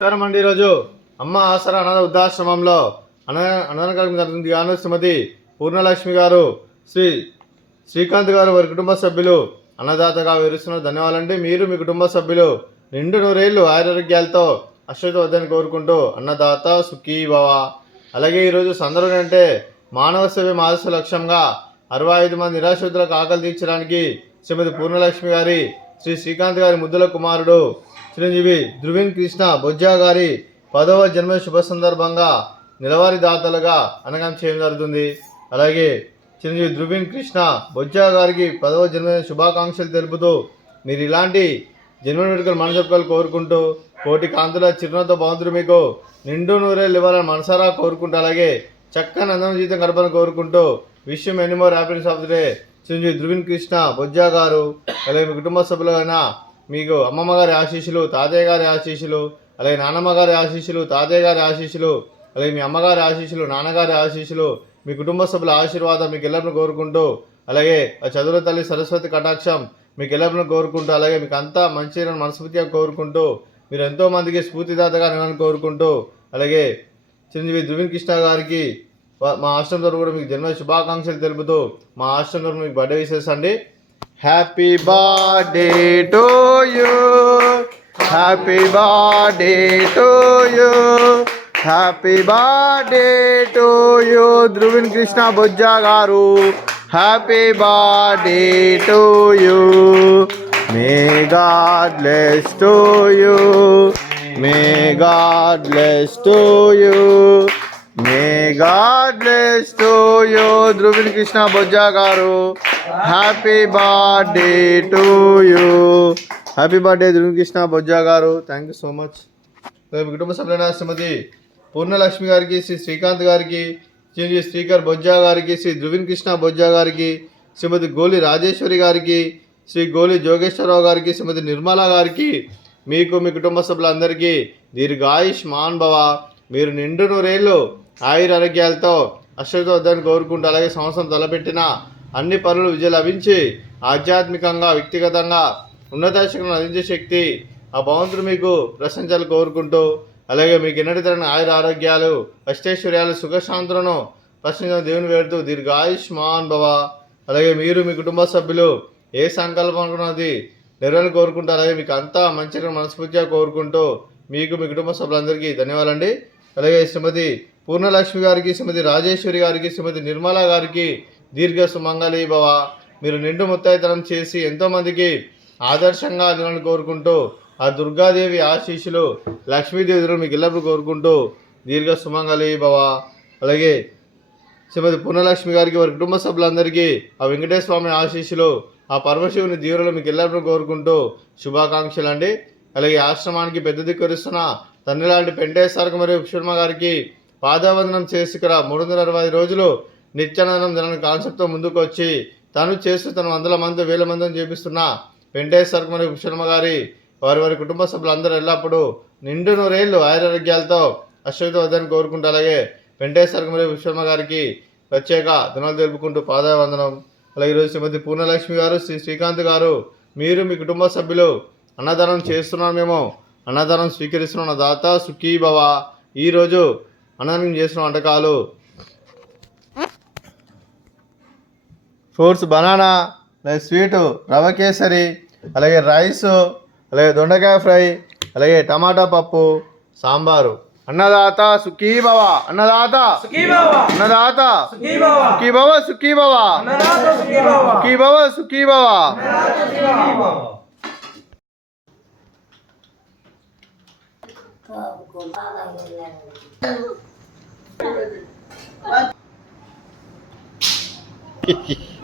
నమస్కారం అండి. ఈరోజు అమ్మ ఆసరా అనాథ వృద్ధాశ్రమంలో అన్నదాన కార్యక్రమం జరుగుతుంది. గాను శ్రీమతి పూర్ణలక్ష్మి గారు, శ్రీకాంత్ గారు, వారి కుటుంబ సభ్యులు అన్నదాతగా వివరిస్తున్నారు. ధన్యవాదాలండి. మీరు మీ కుటుంబ సభ్యులు నిండు నూరేళ్లు ఆరోగ్యాలతో అశ్వత వద్దని కోరుకుంటూ అన్నదాత సుఖీ భవ. అలాగే ఈరోజు సందర్భం అంటే మానవ సేవ మానవ లక్ష్యంగా 65 మంది నిరాశ్రితులకు ఆకలి తీర్చడానికి శ్రీమతి పూర్ణలక్ష్మి గారి, శ్రీకాంత్ గారి ముద్దుల కుమారుడు చిరంజీవి ధృవిన్ కృష్ణ బొజ్జా గారి 10వ జన్మ శుభ సందర్భంగా నెలవారీ దాతలుగా అన్నదానం చేయడం జరుగుతుంది. అలాగే చిరంజీవి ధృవిన్ కృష్ణ బొజ్జా గారికి 10వ జన్మ శుభాకాంక్షలు తెలుపుతూ మీరు ఇలాంటి జన్మ వేడుకలు మనసొప్పులు కోరుకుంటూ కోటి కాంతుల చిరునవ్వుతో భగవంతుడు మీకు నిండు నూరేళ్ళు ఇవ్వాలని మనసారా కోరుకుంటూ, అలాగే చక్కని అందమైన జీవితం గడపని కోరుకుంటూ wish you many more happiness of the day. Chiranjeevi Dhruvin Krishna Bojja garu, అలాగే మీ కుటుంబ సభ్యులైన మీకు అమ్మమ్మ గారి ఆశీస్సులు, తాతయ్య గారి ఆశీస్సులు, అలాగే నాన్నమ్మ గారి ఆశీస్సులు, తాతయ్య గారి ఆశీస్సులు, అలాగే మీ అమ్మగారి ఆశీస్సులు, నాన్నగారి ఆశీస్సులు, మీ కుటుంబ సభ్యుల ఆశీర్వాదం మీకు ఎల్లప్పుడూ కోరుకుంటూ, అలాగే ఆ చదువుల తల్లి సరస్వతి కటాక్షం మీకు ఎల్లప్పుడూ కోరుకుంటూ, అలాగే మీకు అంతా మంచి మనస్ఫూర్తిగా కోరుకుంటూ, మీరు ఎంతోమందికి స్ఫూర్తిదాతగా నిలని కోరుకుంటూ, అలాగే చిరంజీవి ధృవిన్ కృష్ణ గారికి మా ఆశ్రమం తరఫున కూడా మీకు జన్మ శుభాకాంక్షలు తెలుపుతూ మా ఆశ్రమం తరఫున మీకు బర్త్డే విషెస్ అండి. Happy birthday to you, happy birthday to you, happy birthday to you Dhruvin Krishna Bojja garu, happy birthday to you. May God bless to you, may God bless to you, may God bless to you Dhruvin Krishna Bojja garu, happy birthday to you. Happy birthday Dhruvin Krishna Bojja garu. Thank you so much. కుటుంబ సభ్యులైన శ్రీమతి పూర్ణలక్ష్మి గారికి, శ్రీకాంత్ గారికి, శ్రీకర్ బొజ్జా గారికి, ధృవిన్ కృష్ణ బొజ్జా గారికి, శ్రీమతి గోలి రాజేశ్వరి గారికి, శ్రీ గోలి జోగేశ్వరరావు గారికి, శ్రీమతి నిర్మల గారికి, మీకు మీ కుటుంబ సభ్యులందరికీ దీర్ఘాయుష్మాన్ భవ. మీరు నిండు నూరేళ్ళు ఆరోగ్యాలతో అశ్వత వద్దని కోరుకుంటూ, అలాగే సంవత్సరం తలపెట్టిన అన్ని పనులు విజయం లభించి ఆధ్యాత్మికంగా వ్యక్తిగతంగా ఉన్నత శక్తులను అందించే శక్తి ఆ భగవంతుడు మీకు ప్రశంసలు కోరుకుంటూ, అలాగే మీకు ఎన్నటి తరని ఆరోగ్యాలు అష్టైశ్వర్యాలు సుఖశాంతులను ప్రశంస దేవుని వేడుతూ దీర్ఘాయుష్మాన్ భవ. అలాగే మీరు మీ కుటుంబ సభ్యులు ఏ సంకల్పం అనుకున్నది నెరవేర్ని కోరుకుంటూ, అలాగే మీకు అంతా మంచిగా మనస్ఫూర్తిగా కోరుకుంటూ మీకు మీ కుటుంబ సభ్యులందరికీ ధన్యవాదాలండి. అలాగే శ్రీమతి పూర్ణలక్ష్మి గారికి, శ్రీమతి రాజేశ్వరి గారికి, శ్రీమతి నిర్మల గారికి దీర్ఘ సుమంగళి భవ. మీరు నిండు ముత్తైతనం చేసి ఎంతోమందికి ఆదర్శంగా నిలని కోరుకుంటూ ఆ దుర్గాదేవి ఆశీస్సులు, లక్ష్మీదేవి మీకు ఎల్లప్పుడూ కోరుకుంటూ దీర్ఘ సుమంగళి భవ. అలాగే శ్రీమతి పూర్ణలక్ష్మి గారికి, వారి కుటుంబ సభ్యులందరికీ ఆ వెంకటేశ్వర స్వామి ఆశీస్సులు, ఆ పరమశివుని దీవులు మీకు ఎల్లప్పుడూ కోరుకుంటూ శుభాకాంక్షలు అండి. అలాగే ఆశ్రమానికి పెద్ద దిక్కురిస్తున్న తండ్రి లాంటి పెంటేశ్వరకు మరియు శర్మ గారికి పాదావందనం చేసి ఇక్కడ 365 రోజులు నిత్యానందనం జరగని కాన్సెప్ట్తో ముందుకు వచ్చి తను చేస్తూ తను 100 మంది 1000 మందిని చేపిస్తున్న పెంటేశ్వరకు మరియు శర్మ గారి వారి కుటుంబ సభ్యులందరూ ఎల్లప్పుడూ నిండు నూరేళ్లు ఆరోగ్యాలతో అశ్వత వద్దని కోరుకుంటూ, అలాగే పెంటేశ్వరకు మరియు శర్మ గారికి ప్రత్యేక ధనాలు తెలుపుకుంటూ పాదావందనం. అలాగే ఈరోజు శ్రీమతి పూర్ణలక్ష్మి గారు, శ్రీకాంత్ గారు, మీరు మీ కుటుంబ సభ్యులు అన్నదానం చేస్తున్నాం, మేము అన్నదానం స్వీకరిస్తున్నాం. దాత సుఖీ భవ. ఈరోజు అన్నదానం చేసిన వంటకాలు ఫ్రూట్స్ బనానా, అలాగే స్వీటు రవ కేసరి, అలాగే రైసు, అలాగే దొండకాయ ఫ్రై, అలాగే టమాటా పప్పు, సాంబారు. అన్నదాత సుఖీ భవ, అన్నదాత అన్నదాత సుఖీ భవ, సుఖీ భవ, సుఖీ భవ, సుఖీ భవ. Hehehe